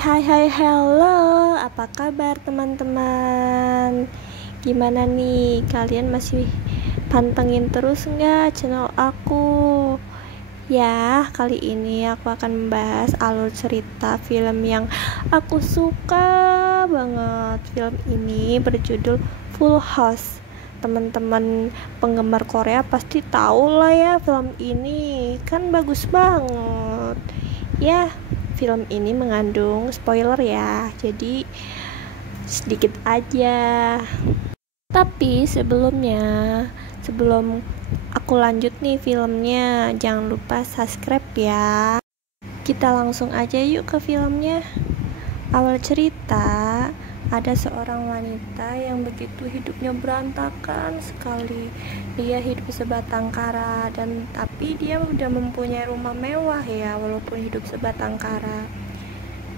Hai, hello. Apa kabar teman-teman? Gimana nih, kalian masih pantengin terus nggak channel aku? Ya, kali ini aku akan membahas alur cerita film yang aku suka banget. Film ini berjudul Full House. Teman-teman penggemar Korea pasti tahu lah ya, film ini kan bagus banget. Ya, film ini mengandung spoiler ya, jadi sedikit aja. Tapi sebelum aku lanjut nih filmnya, jangan lupa subscribe ya. Kita langsung aja yuk ke filmnya. Awal cerita, ada seorang wanita yang begitu hidupnya berantakan sekali. Dia hidup sebatang kara, tapi dia udah mempunyai rumah mewah ya, walaupun hidup sebatang kara.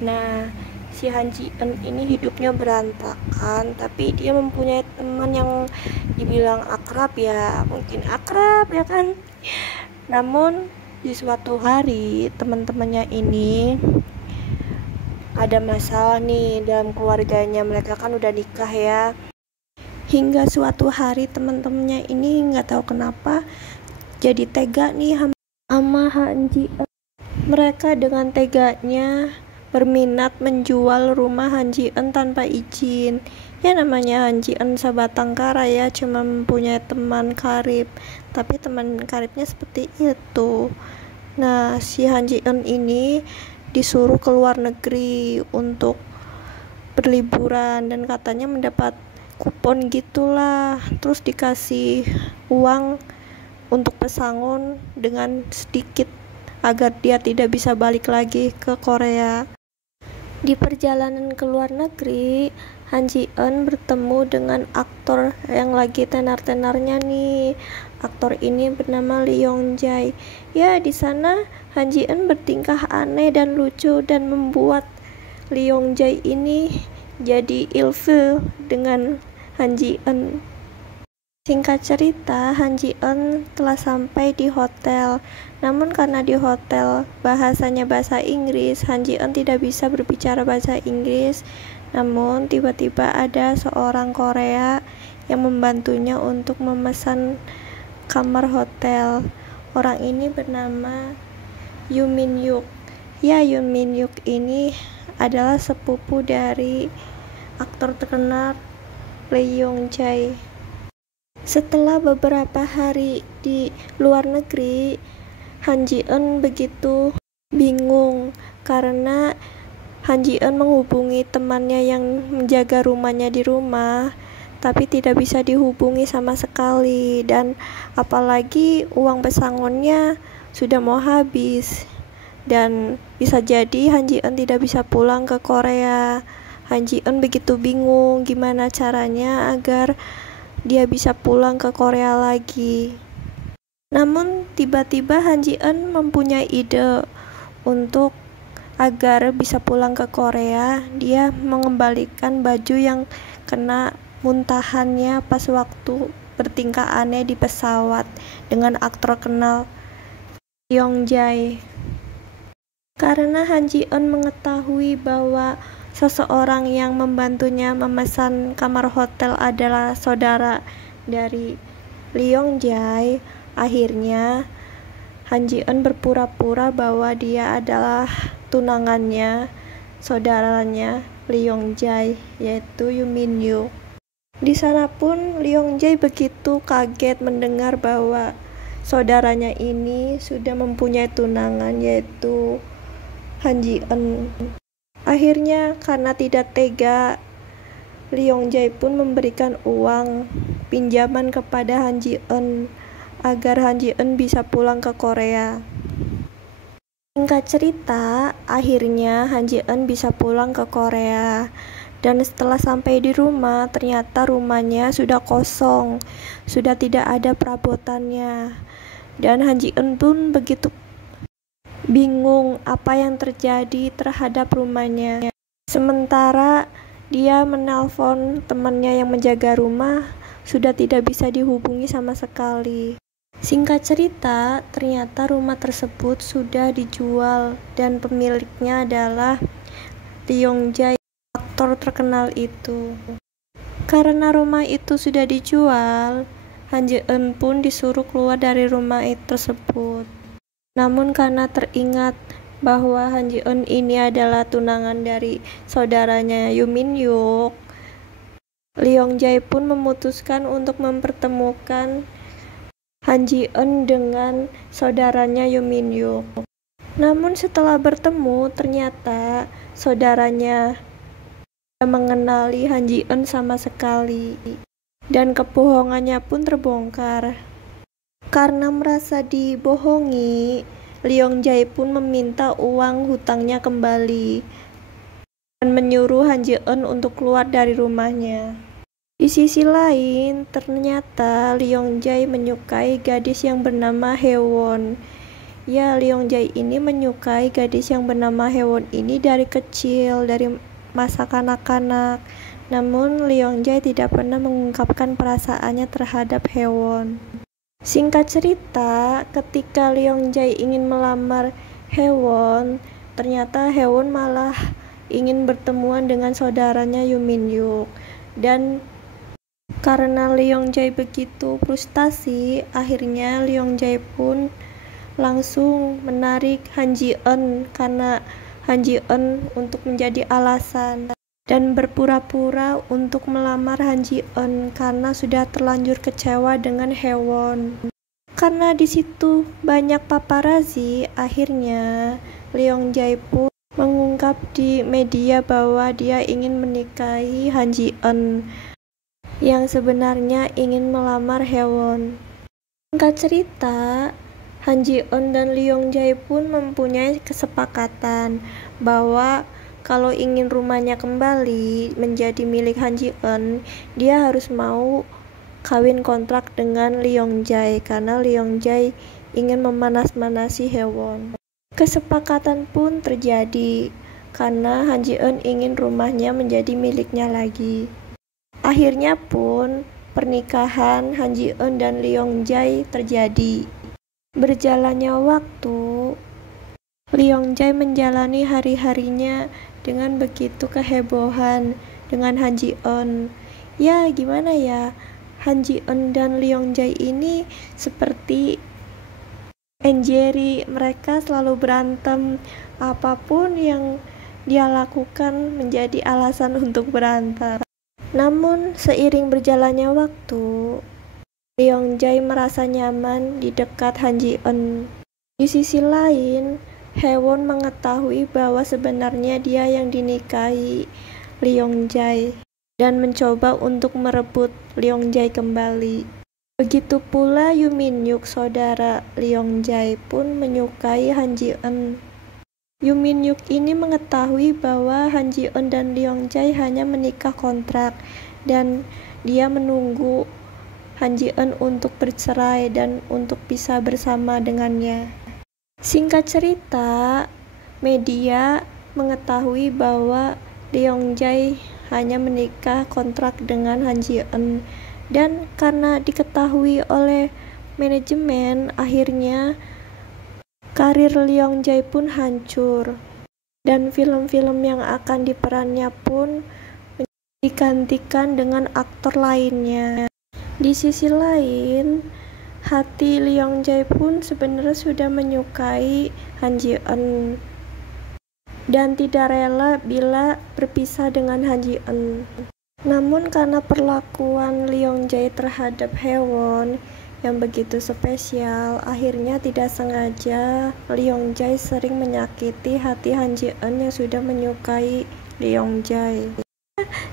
Nah, si Han Ji Eun ini hidupnya berantakan, tapi dia mempunyai teman yang dibilang akrab ya, mungkin akrab ya kan. Namun di suatu hari teman-temannya ini ada masalah nih dalam keluarganya. Mereka kan udah nikah ya. Hingga suatu hari teman-temannya ini nggak tahu kenapa jadi tega nih sama Han Ji Eun. Mereka dengan teganya berminat menjual rumah Han Ji Eun tanpa izin. Ya namanya Han Ji Eun sebatang kara ya, cuma mempunyai teman karib, tapi teman karibnya seperti itu. Nah, si Han Ji Eun ini disuruh ke luar negeri untuk berliburan dan katanya mendapat kupon gitulah, terus dikasih uang untuk pesangon dengan sedikit agar dia tidak bisa balik lagi ke Korea. Di perjalanan ke luar negeri, Han Ji Eun bertemu dengan aktor yang lagi tenar-tenarnya nih. Aktor ini bernama Lee Yong Jae. Ya, di sana Han Ji Eun bertingkah aneh dan lucu dan membuat Lee Yong Jae ini jadi ilfil dengan Han Ji Eun. Singkat cerita, Han Ji Eun telah sampai di hotel. Namun karena di hotel bahasanya bahasa Inggris, Han Ji Eun tidak bisa berbicara bahasa Inggris. Namun tiba-tiba ada seorang Korea yang membantunya untuk memesan kamar hotel. Orang ini bernama Yoo Min Hyuk. Ya, Yoo Min Hyuk ini adalah sepupu dari aktor terkenal Lee Yong Jae. Setelah beberapa hari di luar negeri, Han Ji Eun begitu bingung karena Han Ji Eun menghubungi temannya yang menjaga rumahnya di rumah, tapi tidak bisa dihubungi sama sekali, dan apalagi uang pesangonnya sudah mau habis, dan bisa jadi Han Ji Eun tidak bisa pulang ke Korea. Han Ji Eun begitu bingung gimana caranya agar dia bisa pulang ke Korea lagi. Namun tiba-tiba Han Ji Eun mempunyai ide untuk agar bisa pulang ke Korea. Dia mengembalikan baju yang kena muntahannya pas waktu bertingkah aneh di pesawat dengan aktor kenal Yong Jae. Karena Han Ji Eun mengetahui bahwa seseorang yang membantunya memesan kamar hotel adalah saudara dari Lee Yong Jae, akhirnya Han Ji Eun berpura-pura bahwa dia adalah tunangannya saudaranya Lee Yong Jae, yaitu Yoo Min Hyuk. Di sana pun Lee Yong Jae begitu kaget mendengar bahwa saudaranya ini sudah mempunyai tunangan, yaitu Han Ji Eun. Akhirnya karena tidak tega, Lee Yong Jae pun memberikan uang pinjaman kepada Han Ji Eun agar Han Ji Eun bisa pulang ke Korea. Singkat cerita, akhirnya Han Ji Eun bisa pulang ke Korea. Dan setelah sampai di rumah, ternyata rumahnya sudah kosong, sudah tidak ada perabotannya. Dan Han Ji Eun pun begitu bingung apa yang terjadi terhadap rumahnya. Sementara dia menelpon temannya yang menjaga rumah, sudah tidak bisa dihubungi sama sekali. Singkat cerita, ternyata rumah tersebut sudah dijual dan pemiliknya adalah Leong Jae, aktor terkenal itu. Karena rumah itu sudah dijual, Han Ji-eun pun disuruh keluar dari rumah tersebut. Namun karena teringat bahwa Han Ji-eun ini adalah tunangan dari saudaranya Yoo Min-hyuk, Leong Jae pun memutuskan untuk mempertemukan Han Ji-eun dengan saudaranya Yoo Min-hyuk. Namun setelah bertemu, ternyata saudaranya mengenali Han Ji-eun sama sekali, dan kebohongannya pun terbongkar. Karena merasa dibohongi, Leong Jae pun meminta uang hutangnya kembali dan menyuruh Han Ji-eun untuk keluar dari rumahnya. Di sisi lain, ternyata Leong Jae menyukai gadis yang bernama Haewon. Ya, Leong Jae ini menyukai gadis yang bernama Haewon ini dari kecil, dari masa kanak-kanak. Namun Leong Jae tidak pernah mengungkapkan perasaannya terhadap Haewon. Singkat cerita, ketika Leong Jae ingin melamar Haewon, ternyata Haewon malah ingin bertemuan dengan saudaranya Yoo Min-hyuk. Dan karena Leong Jae begitu frustasi, akhirnya Leong Jae pun langsung menarik Han Ji-eun karena Han Ji-eun untuk menjadi alasan, dan berpura-pura untuk melamar Han Ji-eun karena sudah terlanjur kecewa dengan Haewon. Karena di situ banyak paparazzi, akhirnya Leong Jae pun mengungkap di media bahwa dia ingin menikahi Han Ji-eun yang sebenarnya ingin melamar Haewon. Singkat cerita, Han Ji-eun dan Leong Jae pun mempunyai kesepakatan bahwa kalau ingin rumahnya kembali menjadi milik Han Ji-eun, dia harus mau kawin kontrak dengan Leong Jae karena Leong Jae ingin memanas-manasi Haewon. Kesepakatan pun terjadi karena Han Ji-eun ingin rumahnya menjadi miliknya lagi. Akhirnya pun pernikahan Han Ji-eun dan Leong Jae terjadi. Berjalannya waktu, Leong Jae menjalani hari-harinya dengan begitu kehebohan dengan Han Ji-eun. Ya, gimana ya, Han Ji-eun dan Leong Jae ini seperti and Jerry, mereka selalu berantem. Apapun yang dia lakukan menjadi alasan untuk berantem. Namun seiring berjalannya waktu, Leong Jae merasa nyaman di dekat Han Ji-eun. Di sisi lain, Haewon mengetahui bahwa sebenarnya dia yang dinikahi Leong Jae dan mencoba untuk merebut Leong Jae kembali. Begitu pula Yoo Min-hyuk, saudara Leong Jae, pun menyukai Han Ji-eun. Yoo Min-hyuk ini mengetahui bahwa Han Ji-eun dan Leong Jae hanya menikah kontrak dan dia menunggu Han Ji-eun untuk bercerai dan untuk bisa bersama dengannya. Singkat cerita, media mengetahui bahwa Leong Jae hanya menikah kontrak dengan Han Ji-eun, dan karena diketahui oleh manajemen, akhirnya karir Leong Jae pun hancur dan film-film yang akan diperannya pun digantikan dengan aktor lainnya. Di sisi lain, hati Leong Jae pun sebenarnya sudah menyukai Han Ji-eun dan tidak rela bila berpisah dengan Han Ji-eun. Namun karena perlakuan Leong Jae terhadap Haewon yang begitu spesial, akhirnya tidak sengaja Leong Jae sering menyakiti hati Han Ji-eun yang sudah menyukai Leong Jae.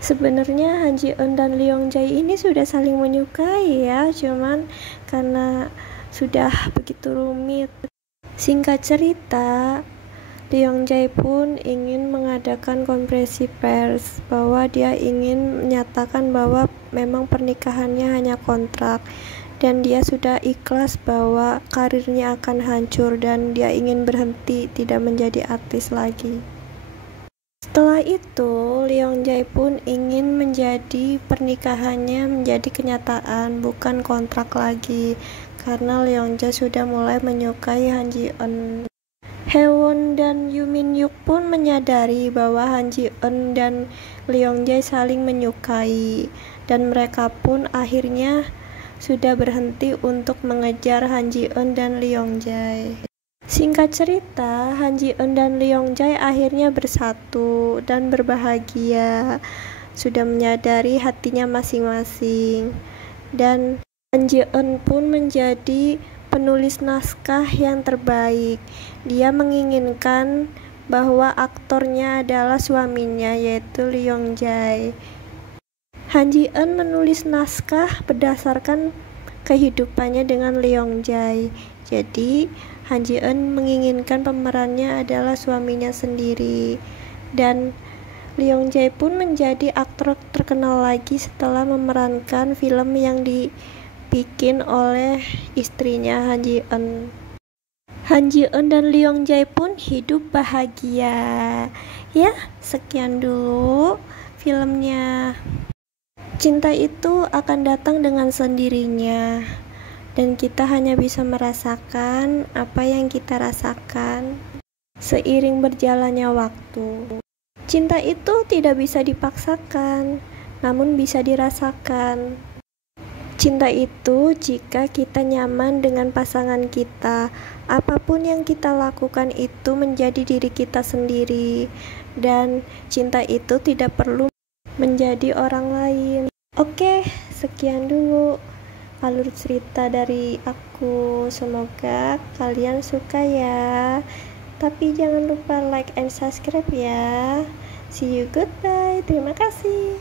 Sebenarnya Han Ji-eun dan Leong Jae ini sudah saling menyukai ya, cuman karena sudah begitu rumit. Singkat cerita, Leong Jae pun ingin mengadakan konferensi pers bahwa dia ingin menyatakan bahwa memang pernikahannya hanya kontrak dan dia sudah ikhlas bahwa karirnya akan hancur dan dia ingin berhenti tidak menjadi artis lagi. Setelah itu, Leong Jae pun ingin menjadi pernikahannya menjadi kenyataan, bukan kontrak lagi, karena Leong Jae sudah mulai menyukai Han Ji-eun. Haewon dan Yoo Min Hyuk pun menyadari bahwa Han Ji Eun dan Leong Jae saling menyukai, dan mereka pun akhirnya sudah berhenti untuk mengejar Han Ji Eun dan Leong Jae. Singkat cerita, Han Ji Eun dan Leong Jae akhirnya bersatu dan berbahagia, sudah menyadari hatinya masing-masing. Dan Han Ji Eun pun menjadi penulis naskah yang terbaik. Dia menginginkan bahwa aktornya adalah suaminya, yaitu Leong Jae. Han Ji Eun menulis naskah berdasarkan kehidupannya dengan Leong Jae. Jadi Han Ji Eun menginginkan pemerannya adalah suaminya sendiri. Dan Leong Jae pun menjadi aktor terkenal lagi setelah memerankan film yang dibikin oleh istrinya Han Ji Eun. Han Ji Eun dan Leong Jae pun hidup bahagia. Ya, sekian dulu filmnya. Cinta itu akan datang dengan sendirinya, dan kita hanya bisa merasakan apa yang kita rasakan seiring berjalannya waktu. Cinta itu tidak bisa dipaksakan, namun bisa dirasakan. Cinta itu jika kita nyaman dengan pasangan kita, apapun yang kita lakukan itu menjadi diri kita sendiri, dan cinta itu tidak perlu menjadi orang lain. Oke, sekian dulu alur cerita dari aku. Semoga kalian suka ya. Tapi jangan lupa like and subscribe ya. See you, goodbye. Terima kasih.